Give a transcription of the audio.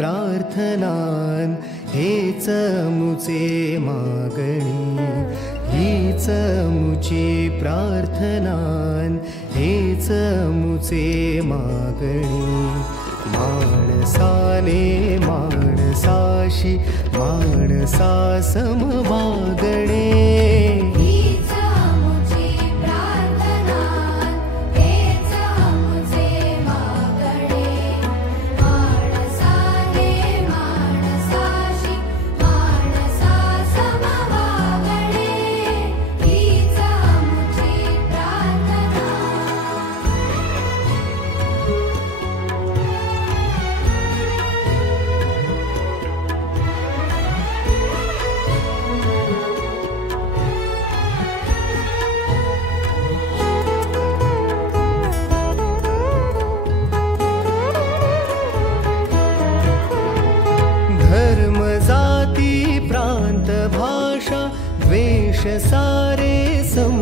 प्रार्थनान हेच मुचे मागणी, हीच मुची प्रार्थनान हेच मुचे मागणी. माणसाने माणसाशी माणसा सम वागणे, धर्म जाती प्रांत भाषा द्वेष सारे सम